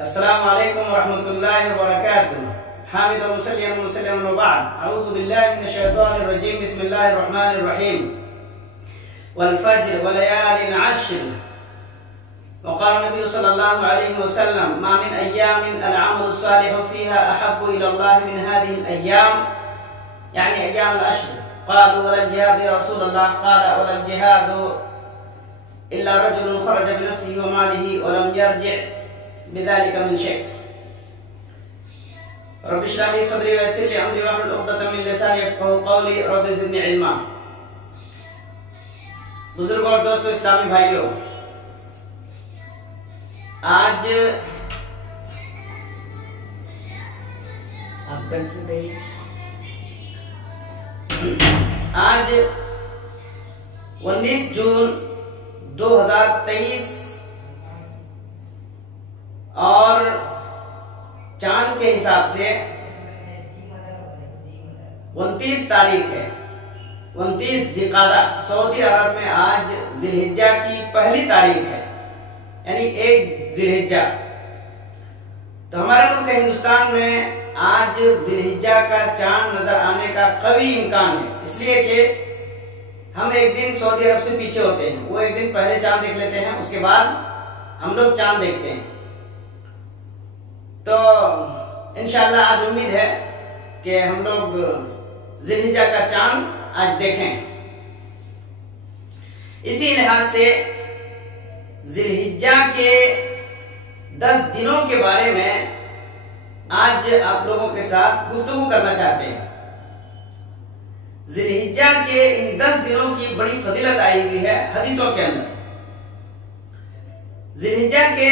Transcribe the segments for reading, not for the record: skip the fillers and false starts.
अस्सलामु अलैकुम वरहमतुल्लाहि वबरकातुह। हामिद व मुसल्लियन व मुसल्लिमन व बाद। अऊज़ु बिल्लाहि मिनश शैतानिर रजीम। बिस्मिल्लाहिर रहमानिर रहीम। वल फज्र व लयालिन अश्र। वक़ाल नबी सल्लल्लाहु अलैहि वसल्लम मा मिन अय्यामिन अल अमलु सालिहु फीहा अहब्बु इलल्लाह मिन हादिहिल अय्याम, यानी अय्याम अल अश्र। क़ालू वलल जिहाद या रसूलल्लाह, क़ाल वलल जिहादु इल्ला रजुलुन खरज बिनफ्सिहि व मालिहि व लम यरजि बिज़ालिका मिन शै। रब्बि इश्रह ली सदरी व यस्सिर ली अमरी वहलुल उक़दतम मिन लिसानी यफ़क़हू क़ौली रब्बि ज़िदनी इल्मा। बुजुर्गों और दोस्तों, इस्लामी भाइयों, आज आज 19 जून 2023 और चांद के हिसाब से 29 तारीख है, 29 ज़िक़ादा। सऊदी अरब में आज ज़िलहिज्जा की पहली तारीख है, यानी 1 ज़िलहिज्जा। तो हमारे मुल्क हिंदुस्तान में आज ज़िलहिज्जा का चांद नजर आने का कवी इम्कान है, इसलिए कि हम एक दिन सऊदी अरब से पीछे होते हैं। वो एक दिन पहले चांद देख लेते हैं, उसके बाद हम लोग चांद देखते हैं। तो इंशाअल्लाह आज उम्मीद है कि हम लोग ज़िलहिज्जा का चांद आज देखें। इसी लिहाज से ज़िलहिज्जा के 10 दिनों के बारे में आज आप लोगों के साथ गुफ्तगू करना चाहते हैं। ज़िलहिज्जा के इन 10 दिनों की बड़ी फजीलत आई हुई है हदीसों के अंदर। ज़िलहिज्जा के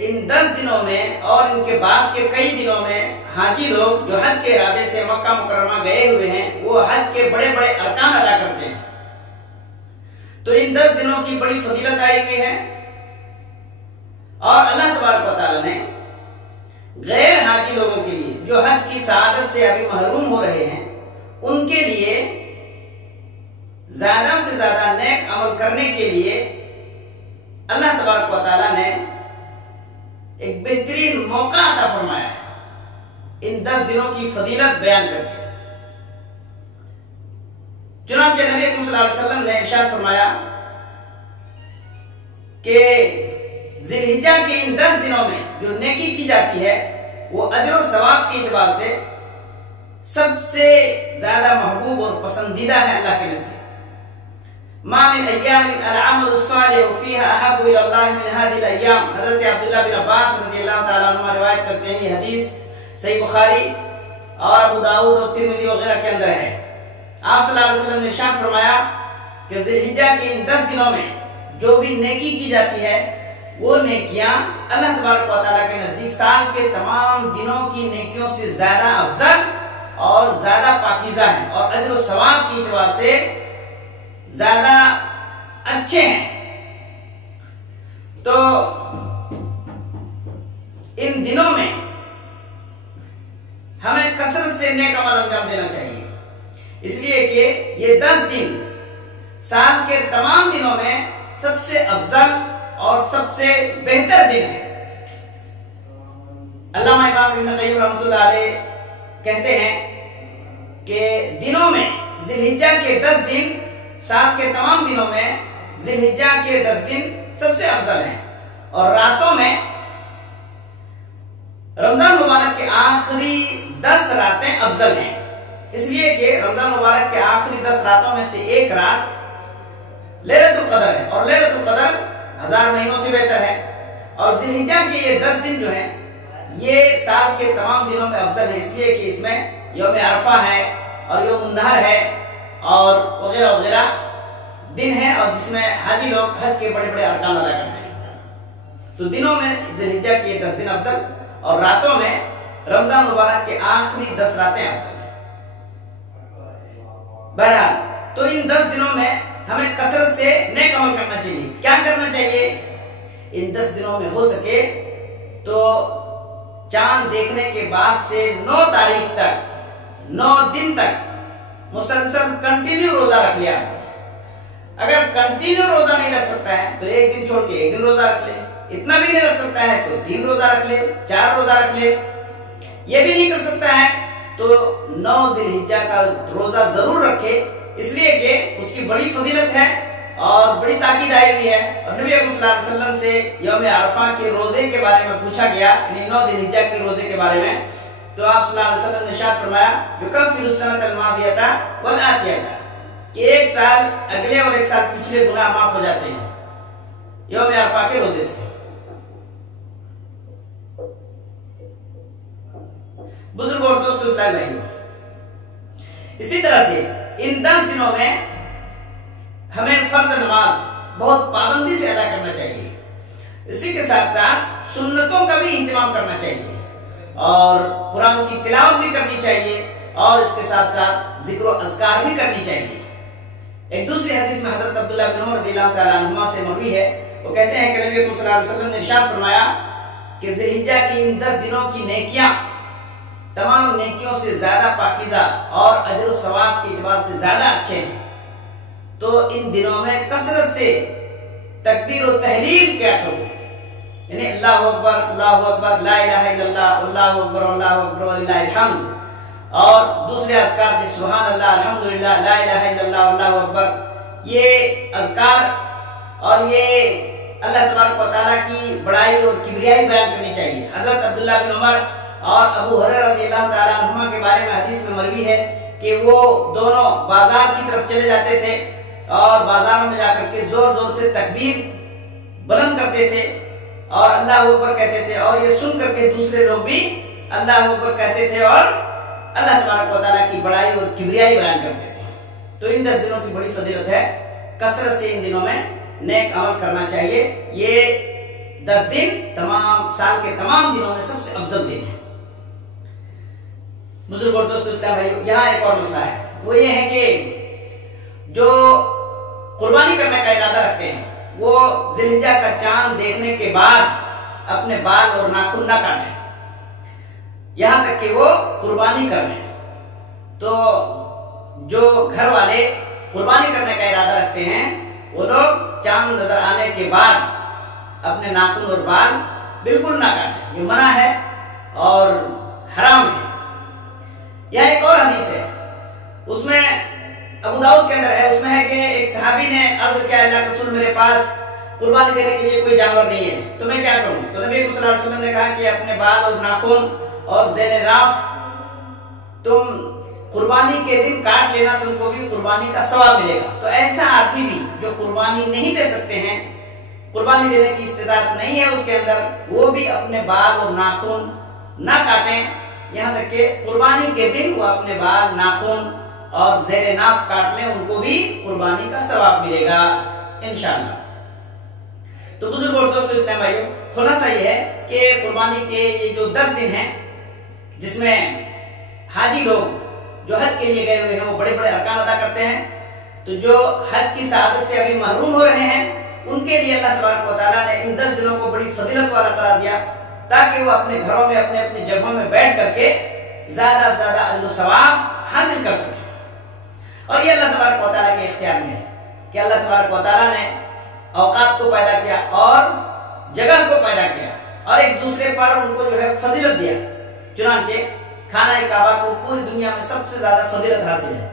इन 10 दिनों में और इनके बाद के कई दिनों में हाजी लोग जो हज के इरादे से मक्का मुकर्रमा गए हुए हैं, वो हज के बड़े बड़े अरकान अदा करते हैं। तो इन 10 दिनों की बड़ी फजीलत आई हुई है और अल्लाह तबारक व तआला ने गैर हाजी लोगों के लिए जो हज की सआदत से अभी महरूम हो रहे हैं, उनके लिए ज्यादा से ज्यादा नेक अमल करने के लिए अल्लाह तबारक व तआला ने एक बेहतरीन मौका अता फरमाया है इन 10 दिनों की फजीलत बयान करके। चुनांचे नबी सल्लल्लाहु अलैहि वसल्लम ने इरशाद फरमाया कि ज़िलहिज्जा के इन 10 दिनों में जो नेकी की जाती है, वो अजर और सवाब के एतबार से सबसे ज्यादा महबूब और पसंदीदा है अल्लाह के नज़दीक। मा मिन अय्यामिन अल अमलु सालिहु फीहा अहब्बु इलल्लाह मिन हादिहिल अय्याम। हज़रत अब्दुल्लाह बिन अब्बास रज़ियल्लाहु ताला अन्हुमा रिवायत करते हैं, ये हदीस सही बुखारी और अबू दाऊद और तिरमिज़ी वगैरह के अंदर है। आप सल्लल्लाहु अलैहि वसल्लम ने इरशाद फरमाया कि ज़िलहिज्जा के इन 10 दिनों में जो भी नेकी की जाती है, वो नेकियां अल्लाह तबारक व तआला के नजदीक साल के तमाम दिनों की नेकियों से ज्यादा अफजल और ज्यादा पाकीज़ा हैं और अजर और सवाब के एतबार से ज्यादा अच्छे हैं। तो इन दिनों में हमें कसरत से नेक अमल अंजाम देना चाहिए, इसलिए कि ये 10 दिन साल के तमाम दिनों में सबसे अफजल और सबसे बेहतर दिन है। अल्लामा इमाम इब्न क़य्यिम रहमतुल्लाह अलैह कहते हैं कि दिनों में ज़िलहिज्जा के 10 दिन, साल के तमाम दिनों में ज़िलहिज्जा के 10 दिन सबसे अफजल हैं और रातों में रमजान मुबारक के आखिरी 10 रातें अफजल हैं, इसलिए कि रमजान मुबारक के आखिरी 10 रातों में से एक रात लैलतुल क़द्र है और लैलतुल क़द्र 1000 महीनों से बेहतर है। और ज़िलहिज्जा के ये 10 दिन जो हैं, ये साल के तमाम दिनों में अफजल है, इसलिए कि इसमें यौम अरफा है और यौम नहर है और वगैरह वगैरह दिन है, और जिसमें हाजी लोग हज के बड़े बड़े अरकान अदा करते हैं। तो दिनों में ज़िलहिज्जा के 10 दिन अफजल और रातों में रमजान मुबारक के आखिरी 10 रातें अफजल। बहरहाल, तो इन 10 दिनों में हमें कसरत से नेक अमल करना चाहिए। क्या करना चाहिए? इन 10 दिनों में हो सके तो चांद देखने के बाद से 9 तारीख तक 9 दिन तक मुसलसल कंटिन्यू रोजा रख लिया। अगर कंटिन्यू रोजा नहीं रख सकता है तो एक दिन छोड़ के एक दिन रोजा रख ले, इतना भी नहीं रख सकता है तो 3 रोजा रख ले, 4 रोजा रख ले। ये भी नहीं कर सकता है तो 9 जिलहिज्जा का रोजा जरूर रखे, इसलिए कि उसकी बड़ी फजीलत है और बड़ी ताकीद आई हुई है। और नबी अकरम सल्लल्लाहु अलैहि वसल्लम से यौम अरफा के रोजे के बारे में पूछा गया, यानी 9 जिलहिज्जा के रोजे के बारे में, तो आप सल्लल्लाहु अलैहि वसल्लम ने इरशाद फरमाया युकफ्फिरु सनतल मादियता वल आतियता, कि एक साल अगले और एक साल पिछले गुनाह माफ हो जाते हैं यौम अरफा के रोजे से। बुजुर्ग और दोस्तों, इस्लाम भाइयों, इसी तरह से इन 10 दिनों में हमें फर्ज नमाज बहुत पाबंदी से अदा करना चाहिए। इसी के साथ साथ सुन्नतों का भी इंतजाम करना चाहिए और कुरान की तिलावत भी करनी चाहिए और इसके साथ साथ जिक्र और अज़कार भी करनी चाहिए। एक दूसरी हदीस में हजरत अब्दुल्लाह बिन उमर रज़ियल्लाहु तआला अन्हुमा से मरवी है, वो कहते हैं कि नबी सल्लल्लाहु अलैहि वसल्लम ने इरशाद फरमाया कि जिलहिज्जा की इन 10 दिनों की नेकियां तमाम नेकियों से ज्यादा पाकीज़ा और अजर और सवाब के एतबार से ज्यादा अच्छे हैं। तो इन दिनों में कसरत से तकबीर और तहलील क्या करो, यानी अल्लाहु अकबर, ला इलाहा इल्लल्लाह, अल्लाहु अकबर वलिल्लाहिल हम्द, और दूसरे अज़कार जैसे सुभान अल्लाह, अल्हम्दुलिल्लाह, ला इलाहा इल्लल्लाह, अल्लाहु अकबर, ये अज़कार और ये अल्लाह तबारक व तआला की बड़ाई और किबरियाई बयान करनी चाहिए। हजरत अब्दुल्लाह बिन उमर और अबू हुरैरा रज़ियल्लाहु तआला अन्हुमा के बारे में हदीस में मरवी है कि वो दोनों बाजार की तरफ चले जाते थे और बाजारों में जाकर के जोर जोर से तकबीर बुलंद करते थे और अल्लाह अकबर कहते थे, और ये सुन करके दूसरे लोग भी अल्लाह अकबर कहते थे और अल्लाह तबारक व तआला की बड़ाई और किबरियाई बयान करते थे। तो इन 10 दिनों की बड़ी फजीलत है, कसरत से इन दिनों में नेक अमल करना चाहिए। ये 10 दिन तमाम साल के तमाम दिनों में सबसे अफजल दिन है। बुजुर्ग और दोस्तों, इस्लाम भाइयों, यहाँ एक और मसला है, वो ये है कि जो कुर्बानी करने का इरादा रखते हैं वो जिलहिज्जा का चांद देखने के बाद अपने बाल और नाखून ना काटें, यहां तक कि वो कुर्बानी कर रहे हैं। तो जो घर वाले कुर्बानी करने का इरादा रखते हैं वो लोग चांद नजर आने के बाद अपने नाखून और बाल बिल्कुल ना काटें, ये मना है और हराम है। यह एक और हदीस है, उसमें अबू दाऊद के अंदर है, उसमें है कि एक सहाबी ने अर्ज किया, अल्लाह के रसूल, मेरे पास कुर्बानी देने के लिए कोई जानवर नहीं है, तो मैं क्या करूं? तो नबी सल्लल्लाहु अलैहि वसल्लम ने कहा कि अपने बाल और नाखून और ज़ेन राफ तुम कुर्बानी के दिन काट लेना, तुमको भी कुर्बानी का सवाब मिलेगा। तो ऐसा आदमी भी जो कुर्बानी नहीं दे सकते हैं, कुर्बानी देने की इस्तिताअत नहीं है उसके अंदर, वो भी अपने बाल और नाखून ना काटें, यहाँ तक कि कुर्बानी के दिन वो अपने बाल, नाखून और ज़ेर नाफ काट लें, उनको भी कुर्बानी का सवाब मिलेगा इंशाअल्लाह। तो बुजुर्ग और दोस्तों, इस्लाम भाइयों, खुलासा ये है कि कुर्बानी के ये जो 10 दिन हैं, जिसमें हाजी लोग जो हज के लिए गए हुए हैं वो बड़े बड़े अरकान अदा करते हैं, तो जो हज की सआदत से अभी महरूम हो रहे हैं उनके लिए अल्लाह तबारक व तआला ने इन 10 दिनों को बड़ी फजीलत वाला करार दिया, ताकि वो अपने घरों में अपने अपनी जगहों में बैठ करके ज्यादा से ज्यादा अजर सवाब हासिल कर सके। और ये अल्लाह तबारक व तआला के इख्तियार में है कि अल्लाह तबारक व तआला ने औकात को पैदा किया और जगह को पैदा किया और एक दूसरे पर उनको जो है फजीलत दिया। चुनांचे खाना काबा को पूरी दुनिया में सबसे ज्यादा फजीलत हासिल है,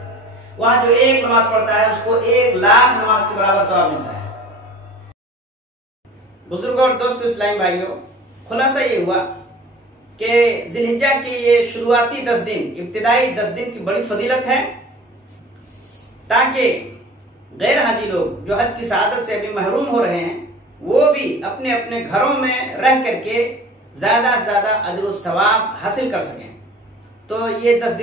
वहां जो एक नमाज पढ़ता है उसको 1 लाख नमाज के बराबर सवाब मिलता है। बुजुर्गों और दोस्तों, इस्लामी भाइयों, खुलासा ये हुआ कि जिलहिज्जा की ये शुरुआती 10 दिन, इब्तिदाई 10 दिन की बड़ी फजीलत है, ताकि गैर हाजी लोग जो हज की सआदत से अभी महरूम हो रहे हैं वो भी अपने अपने घरों में रह करके ज्यादा से ज्यादा अजर और सवाब हासिल कर सकें। तो ये 10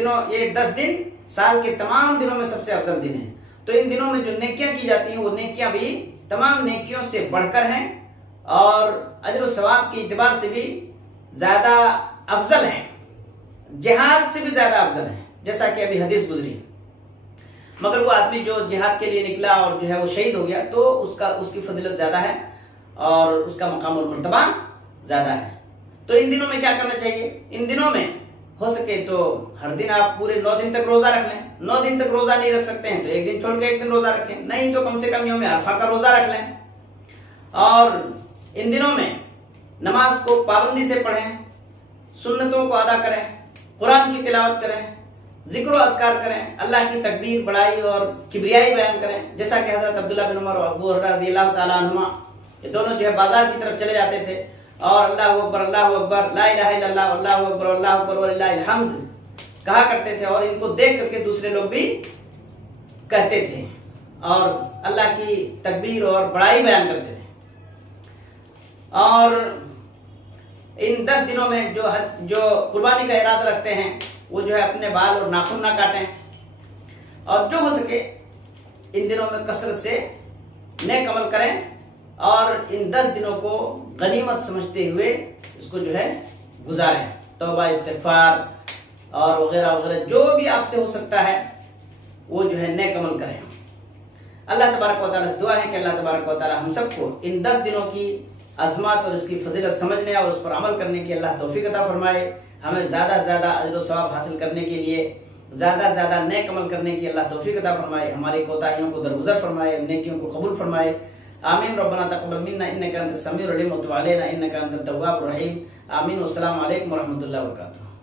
दिन साल के तमाम दिनों में सबसे अफजल दिन है। तो इन दिनों में जो नेकियां की जाती हैं वो नेकियां भी तमाम नेकियों से बढ़कर हैं और अजर और सवाब के एतबार से भी ज्यादा अफजल हैं, जिहाद से भी ज्यादा अफजल हैं, जैसा कि अभी हदीस गुजरी। मगर वो आदमी जो जिहाद के लिए निकला और जो है वो शहीद हो गया तो उसकी फजीलत ज्यादा है और उसका मकाम और मर्तबा ज्यादा है। तो इन दिनों में क्या करना चाहिए? इन दिनों में हो सके तो हर दिन आप पूरे 9 दिन तक रोजा रख लें। 9 दिन तक रोजा नहीं रख सकते हैं तो एक दिन छोड़ के एक दिन रोजा रखें, नहीं तो कम से कम यौम अरफा का रोजा रख लें। और इन दिनों में नमाज को पाबंदी से पढ़ें, सुन्नतों को अदा करें, कुरान की तिलावत करें, जिक्र अज़कार करें, अल्लाह की तकबीर, बड़ाई और किबरियाई बयान करें। जैसा कि हज़रत अब्दुल्लाह बिन उमर और अबू हुरैरा रज़ियल्लाहु ताला अन्हुमा ये दोनों जो है बाजार की तरफ चले जाते थे और अल्लाहु अकबर, ला इलाहा इल्लल्लाह, अल्लाहु अकबर वलिल्लाहिल हम्द कहा करते थे, और इनको देख करके दूसरे लोग भी कहते थे और अल्लाह की तकबीर और बड़ाई बयान करते थे। और इन 10 दिनों में जो कुर्बानी का इरादा रखते हैं वो जो है अपने बाल और नाखून ना काटें, और जो हो सके इन दिनों में कसरत से नेक अमल करें और इन 10 दिनों को गनीमत समझते हुए इसको जो है गुजारें। तौबा, इस्तिग़फ़ार और वगैरह वगैरह जो भी आपसे हो सकता है वो जो है नेक अमल करें। अल्लाह तबारक व तआला से दुआ है कि अल्लाह तबारक व तआला हम सबको इन 10 दिनों की अज़मत और इसकी फजीलत समझने और उस पर अमल करने की अल्लाह तौफीक अता फरमाए। हमें ज्यादा से ज्यादा अजर व सवाब हासिल करने के लिए ज्यादा से ज्यादा नेक अमल करने की अल्लाह तौफीक अता फरमाए। हमारी कोताहियों को दरगुजर फरमाए, नेकियों को कबूल फरमाए। आमीन। रब्बना तक़ब्बल मिन्ना इन्नका अंतस समीउल अलीम व तुब अलैना इन्नका अंतत तव्वाबुर रहीम। आमीन। अस्सलामु अलैकुम व रहमतुल्लाहि व बरकातुहू।